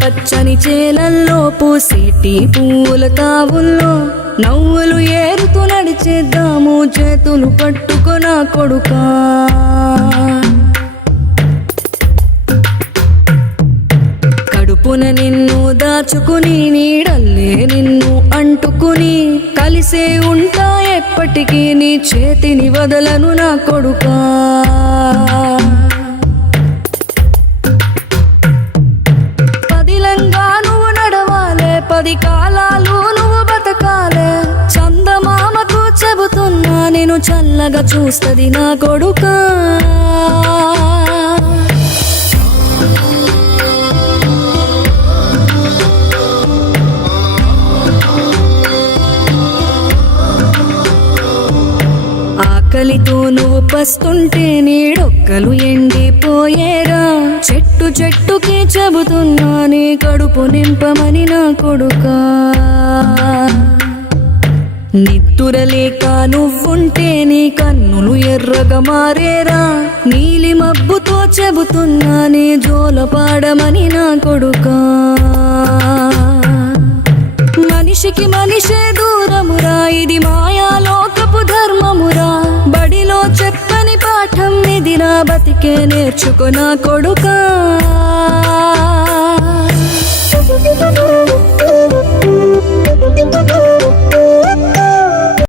పచ్చని చేలల్లో పూసేటి పూల తావుల్లో నవ్వులు ఏరుతూ నడిచేద్దాము చేతులు పట్టుకొన కొడుకా. కడుపున నిన్ను దాచుకుని నీడల్లే నిన్ను అంటుకుని కలిసే ఉంటా ఎప్పటికీ నీ చేతిని వదలను నా కొడుకా. పదిలంగా నువ్వు నడవాలే, 10 కాలాలు నువ్వు బతకాలే. చందమామకు చెబుతున్నా నేను చల్లగా చూస్తది నా కొడుకా. ఆకలితో నువ్వు పస్తుంటే నీడొక్కలు ఎండిపోయేరా. చెట్టు చెట్టుకి చెబుతున్నా నీ కడుపు నింపమని నా కొడుకా. నిద్దురలేక నువ్వుంటే నీ కన్నులు ఎర్రగా మారేరా. నీలి మబ్బుతో చెబుతున్నా నీ జోల పాడమని నా కొడుకా. మనిషికి మనిషే దూరమురా, ఇది మాయాలోకపు ధర్మమురా. బడిలో చెప్పని పాఠం ఇదిరా, బతికే నేర్చుకో నా కొడుకా.